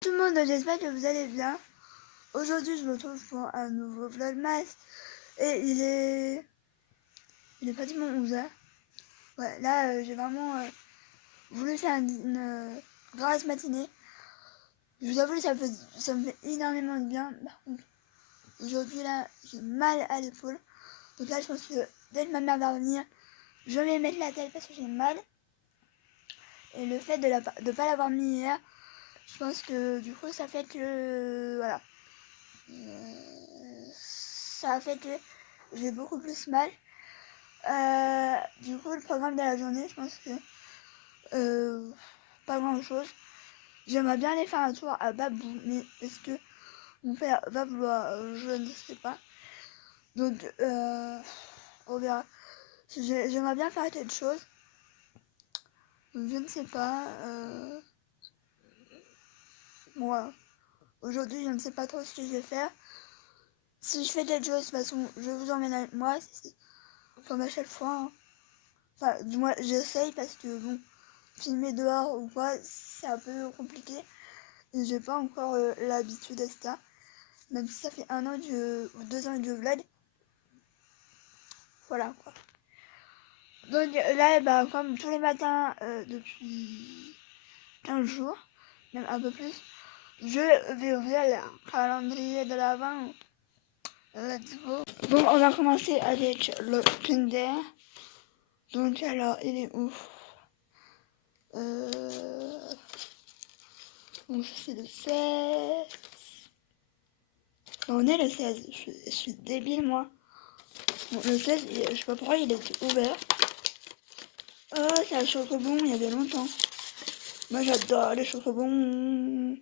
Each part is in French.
Tout le monde, j'espère que vous allez bien. Aujourd'hui, je me retrouve pour un nouveau vlogmas et il est pratiquement 11h. Ouais, là, j'ai vraiment voulu faire une grasse matinée. Je vous avoue que ça me fait énormément de bien. Par contre, aujourd'hui, là, j'ai mal à l'épaule. Donc là, je pense que dès que ma mère va revenir, je vais mettre la tête parce que j'ai mal. Et le fait de ne pas l'avoir mis hier, je pense que du coup, ça fait que... Voilà. Ça a fait que j'ai beaucoup plus mal. Du coup, le programme de la journée, je pense que pas grand chose. J'aimerais bien aller faire un tour à Babou, mais est-ce que mon père va vouloir? Je ne sais pas. Donc, on verra. J'aimerais bien faire quelque chose. Donc, je ne sais pas. Moi, aujourd'hui, je ne sais pas trop ce que je vais faire. Si je fais quelque chose, de toute façon, je vous emmène avec moi. Comme à chaque fois. Hein. Enfin, du moins, j'essaye parce que, bon, filmer dehors ou quoi, c'est un peu compliqué. Et j'ai pas encore l'habitude à ça. Même si ça fait 1 an ou 2 ans que je vlog. Voilà, quoi. Donc là, bah, comme tous les matins depuis 15 jours, même un peu plus, je vais ouvrir le calendrier de l'Avent. Let's go. Bon, on va commencer avec le Kinder. Donc alors, il est où? Bon, ça c'est le 16. On est le 16. Je suis débile, moi. Bon, le 16, je sais pas pourquoi il est ouvert. Oh, c'est un chocobon, il y avait longtemps. Moi, j'adore les chocobons.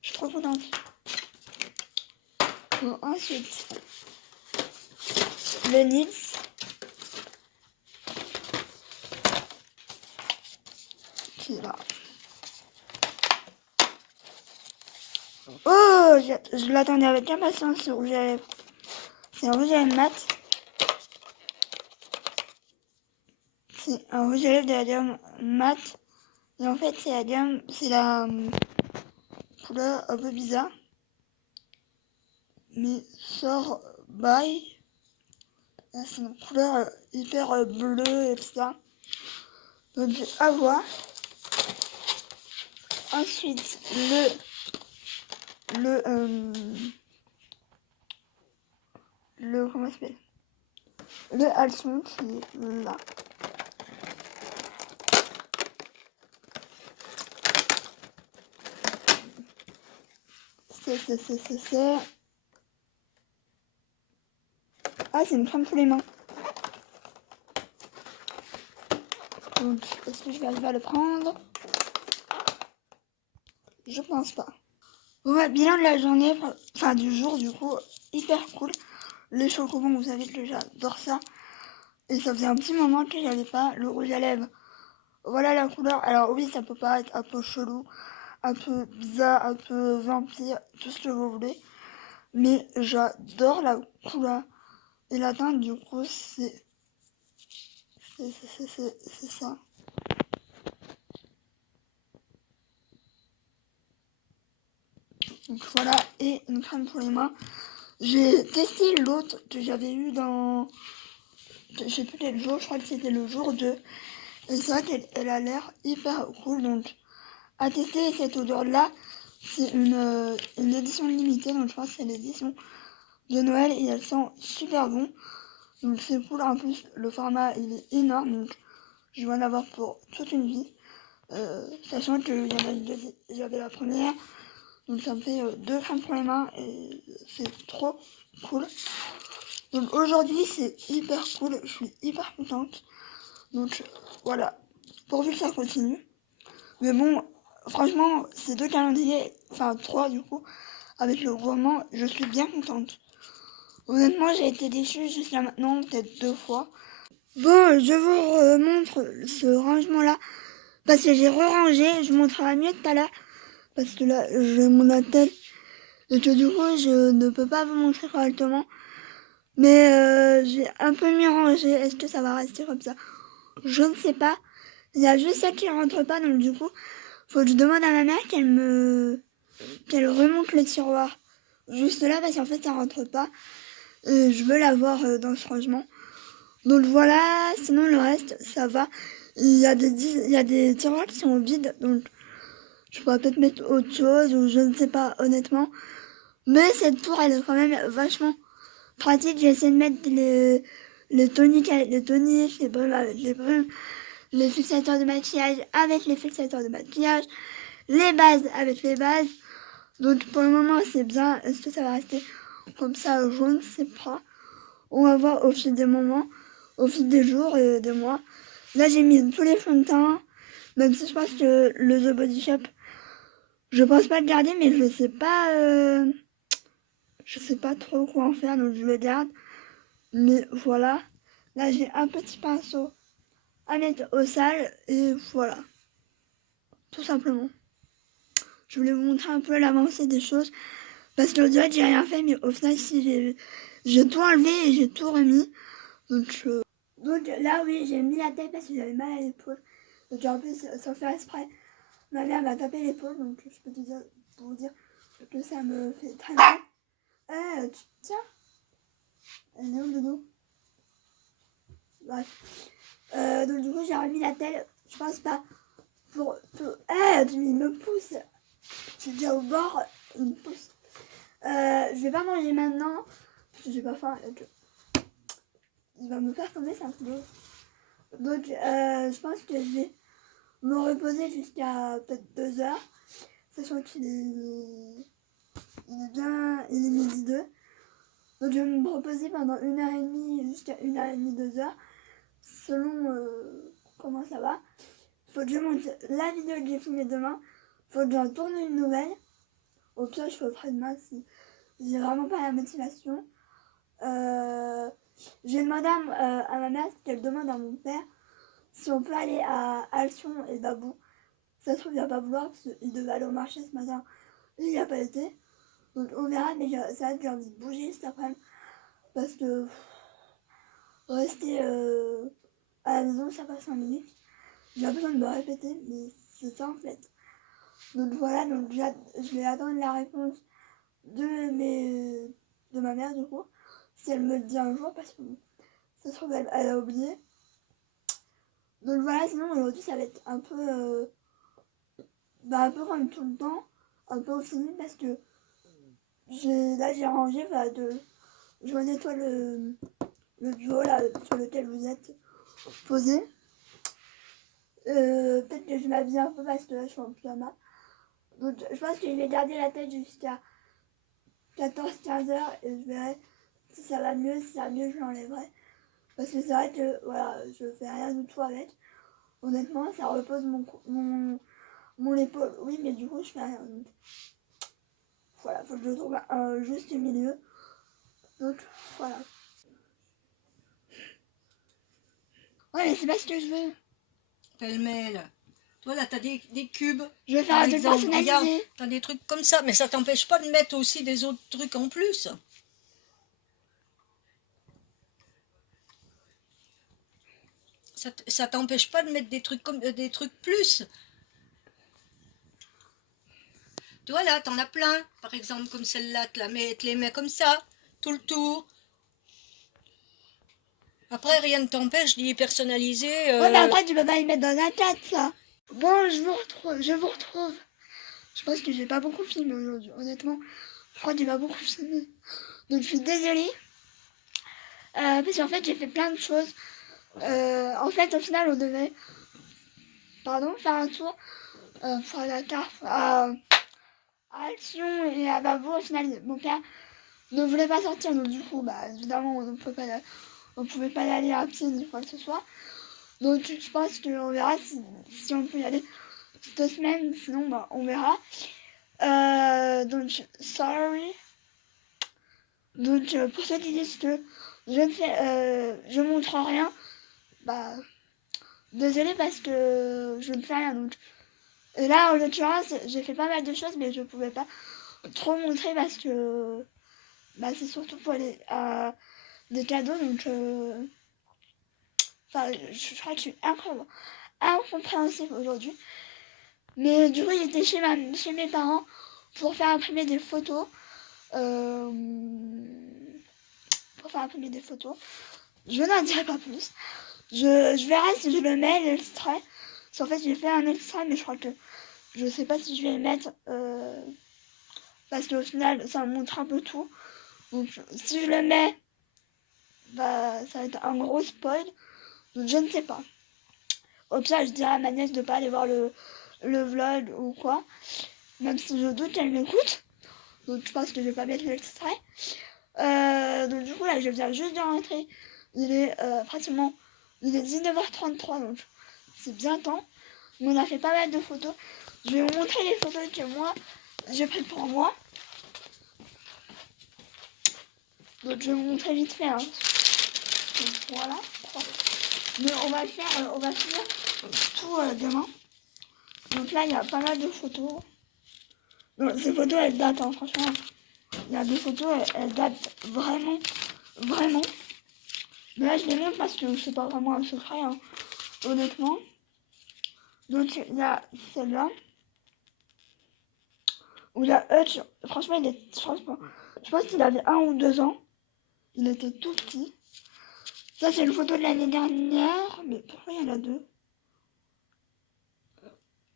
Je suis trop contente. Bon, ensuite, le Nils. Qui est là. Oh, je l'attendais avec impatience, ce rouge à lèvres. C'est un rouge à lèvres mat. C'est un rouge à lèvres de la gamme mat. Et en fait, c'est la couleur un peu bizarre. Mais sort by. C'est une couleur hyper bleue et tout ça. Donc, j'ai à voir. Ensuite, comment ça s'appelle? Le Halson qui est là. C'est... Ah, c'est une crème pour les mains. Donc, est-ce que je vais arriver à le prendre? Je pense pas. Bon, ouais, bilan de la journée, enfin du jour, du coup, hyper cool. Les chocobons, vous savez que j'adore ça. Et ça faisait un petit moment que j'avais pas le rouge à lèvres. Voilà la couleur. Alors oui, ça peut paraître un peu chelou, un peu bizarre, un peu vampire, tout ce que vous voulez. Mais j'adore la couleur. Et la teinte, du coup, c'est ça. Donc voilà, et une crème pour les mains. J'ai testé l'autre que j'avais eu dans... Je sais plus quel jour, je crois que c'était le jour 2. Et c'est vrai qu'elle a l'air hyper cool. Donc à tester cette odeur-là. C'est une édition limitée, donc je pense que c'est l'édition de Noël et elle sent super bon. Donc c'est cool, en plus le format il est énorme, donc je vais en avoir pour toute une vie. Sachant que j'avais la première, donc ça me fait 2 crèmes pour les mains et c'est trop cool. Donc aujourd'hui c'est hyper cool, je suis hyper contente. Donc voilà, pourvu que ça continue. Mais bon, franchement, ces 2 calendriers, enfin 3 du coup, avec le gourmand, je suis bien contente. Honnêtement, j'ai été déçue jusqu'à maintenant, peut-être 2 fois. Bon, je vous montre ce rangement-là, parce que j'ai re-rangé, je vous montrerai mieux tout à l'heure, parce que là, je mon attel, et que du coup, je ne peux pas vous montrer correctement. Mais j'ai un peu mieux rangé, est-ce que ça va rester comme ça? Je ne sais pas. Il y a juste ça qui rentre pas, donc du coup, faut que je demande à ma mère qu'elle me qu'elle remonte le tiroir juste là parce qu'en fait ça rentre pas. Je veux l'avoir dans ce rangement. Donc voilà, sinon le reste ça va. Il y a des tiroirs qui sont vides, donc je pourrais peut-être mettre autre chose ou je ne sais pas honnêtement. Mais cette tour elle est quand même vachement pratique. J'ai essayé de mettre les toniques avec les toniques, les brumes avec les brumes, les fixateurs de maquillage avec les fixateurs de maquillage, les bases avec les bases. Donc pour le moment c'est bien. Est-ce que ça va rester comme ça? Je ne sais pas. On va voir au fil des moments, au fil des jours et des mois. Là j'ai mis tous les fonds de teint, même si je pense que le The Body Shop, je pense pas le garder, mais je sais pas trop quoi en faire, donc je le garde. Mais voilà, là j'ai un petit pinceau à mettre au sale et voilà, tout simplement. Je voulais vous montrer un peu l'avancée des choses parce que dirait j'ai rien fait, mais au final si j'ai tout enlevé et j'ai tout remis. Donc là oui, j'ai mis la tête parce que j'avais mal à l'épaule. Donc en plus sans faire exprès, ma mère m'a tapé l'épaule, donc je peux vous dire que ça me fait très mal. Tiens, elle est où Dodo? Bref. Donc du coup j'ai remis la tête, je pense pas pour tout. Il me pousse. Je suis déjà au bord, il me pousse. Je vais pas manger maintenant parce que j'ai pas faim. Il va me faire tomber ça. Donc je pense que je vais me reposer jusqu'à peut-être 2 heures, sachant qu'il est midi 2. Donc je vais me reposer pendant 1h30 jusqu'à 1h30, 2 heures, selon comment ça va. Faut que je monte la vidéo que j'ai filmée demain. Faut que j'en tourne une nouvelle. Au pire, je ferai demain si j'ai vraiment pas la motivation. J'ai demandé à ma mère qu'elle demande à mon père si on peut aller à Alcyon et Babou. Ça se trouve, il va pas vouloir parce qu'il devait aller au marché ce matin. Il n'y a pas été. Donc on verra, mais ça va être j'ai envie de bouger cet après-midi. Parce que rester à la maison, ça passe 5 minutes. J'ai besoin de me répéter, mais c'est ça en fait. Donc voilà, donc je vais attendre la réponse de ma mère du coup. Si elle me le dit un jour, parce que ça se trouve, elle a oublié. Donc voilà, sinon aujourd'hui ça va être un peu comme tout le temps, un peu au fini parce que j'ai rangé, je nettoie le duo là sur lequel vous êtes posé. Peut-être que je m'habille un peu parce que là je suis en pyjama. Donc je pense que je vais garder la tête jusqu'à 14-15 heures et je verrai si ça va mieux. Si ça va mieux, je l'enlèverai. Parce que c'est vrai que voilà, je fais rien du tout avec. Honnêtement, ça repose mon épaule. Oui, mais du coup, je fais rien. Donc, voilà, faut que je trouve un juste milieu. Donc, voilà. Ouais, mais c'est pas ce que je veux. Pêle-mêle. Toi, là, t'as des cubes. Je vais faire un truc personnalisé. Regarde, t'as des trucs comme ça, mais ça t'empêche pas de mettre aussi des autres trucs en plus. Ça t'empêche pas de mettre des trucs comme des trucs plus. Tu vois là, t'en as plein. Par exemple, comme celle-là, tu les mets comme ça, tout le tour. Après, rien ne t'empêche d'y personnaliser. Ouais, mais après, tu peux pas y mettre dans un cadre, ça. Bon, je vous retrouve. Je pense que j'ai pas beaucoup filmé aujourd'hui, honnêtement. Je crois que j'ai pas beaucoup filmé. Donc, je suis désolée. Parce qu'en fait, j'ai fait plein de choses. En fait, au final, on devait faire un tour pour la carte à Action et à Babou. Au final, mon père ne voulait pas sortir, donc du coup, évidemment, on pouvait pas y aller à pied ni quoi que ce soit. Donc je pense qu'on verra si on peut y aller cette semaine, sinon on verra. Donc sorry. Donc pour ceux qui disent que je montre rien, désolé parce que je ne fais rien. Donc et là en l'occurrence j'ai fait pas mal de choses, mais je pouvais pas trop montrer parce que c'est surtout pour des cadeaux. Donc je crois que je suis incompréhensible aujourd'hui. Mais du coup, il était chez mes parents pour faire imprimer des photos. Je n'en dirai pas plus. Je verrai si je le mets, l'extrait. En fait, j'ai fait un extrait, mais je crois que je sais pas si je vais le mettre. Parce qu'au final, ça montre un peu tout. Donc, si je le mets, bah, ça va être un gros spoil. Donc, je ne sais pas. Au pire, je dirais à ma nièce de pas aller voir le vlog ou quoi. Même si je doute qu'elle m'écoute. Donc, je pense que je vais pas mettre l'extrait. Donc, du coup, là, je viens juste de rentrer. Il est pratiquement... Il est 19h33, donc c'est bien temps. Mais on a fait pas mal de photos. Je vais vous montrer les photos que moi, j'ai prises pour moi. Donc, je vais vous montrer vite fait. Hein. Donc, voilà. Mais on va finir tout demain. Donc là, il y a pas mal de photos. Donc, ces photos, elles datent, hein, franchement. Il y a des photos, elles datent vraiment, vraiment. Mais là, je les montre parce que c'est pas vraiment un secret, hein, honnêtement. Donc, il y a celle-là. Où il y a Hutch. Franchement, je pense qu'il avait 1 ou 2 ans. Il était tout petit. Ça, c'est une photo de l'année dernière. Mais pourquoi il y en a 2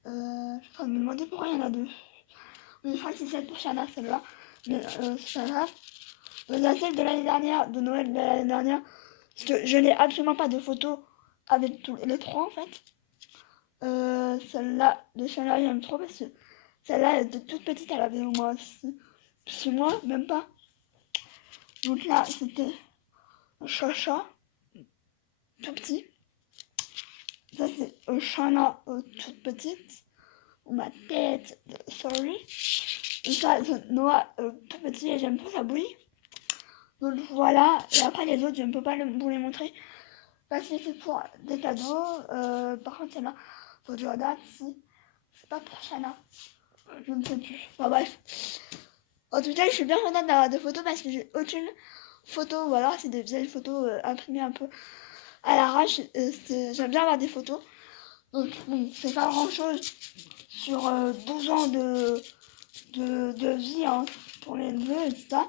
Je suis en train de me demander pourquoi il y en a 2. Oui, je crois que c'est celle pour Shana, celle-là. Mais c'est pas grave. Il y a celle de l'année dernière, de Noël de l'année dernière. Parce que je n'ai absolument pas de photos avec tous les 3 en fait. Celle-là de Shana, j'aime trop parce que celle-là, elle était toute petite, elle avait au moins 6 mois, même pas. Donc là, c'était un chacha, tout petit. Ça, c'est Shana, toute petite. Ou ma tête, sorry. Et ça, c'est Noah, tout petit, et j'aime trop sa bouille. Donc voilà, et après les autres, je ne peux pas vous les montrer. Parce que c'est pour des cadeaux. Par contre, celle-là, faut que je regarde si c'est pas pour Shana. Je ne sais plus. Enfin bref. En tout cas, je suis bien contente d'avoir des photos parce que j'ai aucune photo. Ou alors, c'est des vieilles photos imprimées un peu à l'arrache. J'aime bien avoir des photos. Donc, bon, c'est pas grand chose sur 12 ans de vie hein, pour les neveux et tout ça.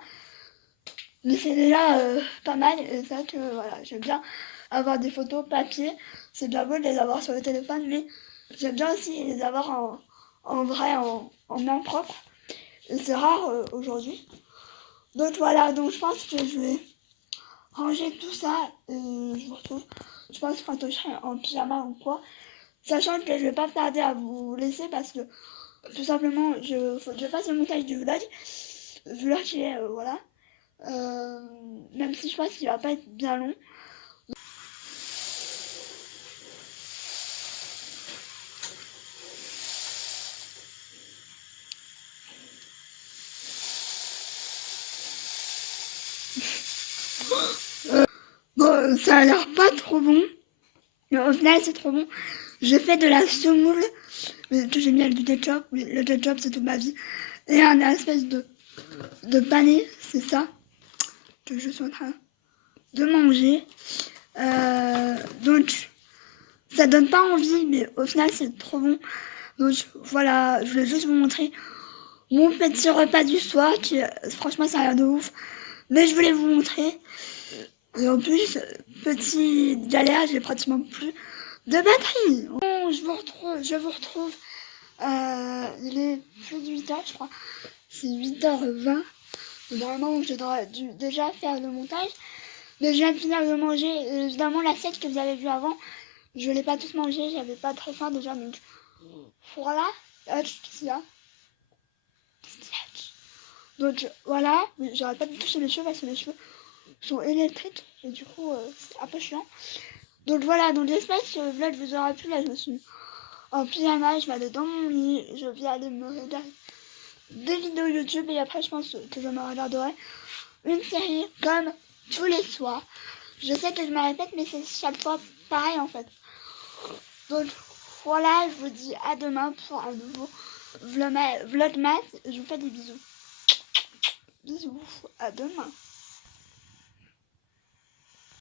Mais c'est déjà pas mal. Et c'est vrai que voilà, j'aime bien avoir des photos papier. C'est bien beau de les avoir sur le téléphone, mais j'aime bien aussi les avoir en vrai, en main propre. Et c'est rare aujourd'hui. Donc voilà, donc je pense que je vais ranger tout ça et je vous retrouve, je pense, quand je serai en pyjama ou quoi. Sachant que je vais pas tarder à vous laisser parce que tout simplement, faut que je fasse le montage du vlog. Le vlog, voilà. Même si je pense qu'il va pas être bien long. Bon, ça a l'air pas trop bon. Mais au final, c'est trop bon. J'ai fait de la semoule. Que j'ai mis avec du ketchup. Le ketchup, c'est toute ma vie. Et un espèce de pané, c'est ça que je suis en train de manger. Donc, ça donne pas envie, mais au final, c'est trop bon. Donc, voilà, je voulais juste vous montrer mon petit repas du soir, qui, franchement, ça a l'air de ouf. Mais je voulais vous montrer. Et en plus, petite galère, j'ai pratiquement plus de batterie. Bon, je vous retrouve. Il est plus de 8h, je crois. C'est 8h20. Normalement, je devrais déjà faire le montage. Mais je viens de finir de manger. Évidemment, l'assiette que vous avez vue avant, je ne l'ai pas tous mangé. J'avais pas très faim déjà. Donc voilà. Qu'est-ce qu'il y a? Donc voilà. Mais j'arrête pas de toucher mes cheveux parce que mes cheveux sont électriques. Et du coup, c'est un peu chiant. Donc voilà. Donc j'espère que le vlog vous aura plu. Là, je me suis en pyjama. Je vais aller dans mon lit. Je vais aller me regarder des vidéos YouTube. Et après, je pense que je me regarderai une série comme tous les soirs. Je sais que je me répète, mais c'est chaque fois pareil en fait. Donc voilà, je vous dis à demain pour un nouveau vlogmas. Je vous fais des bisous. Bisous, à demain.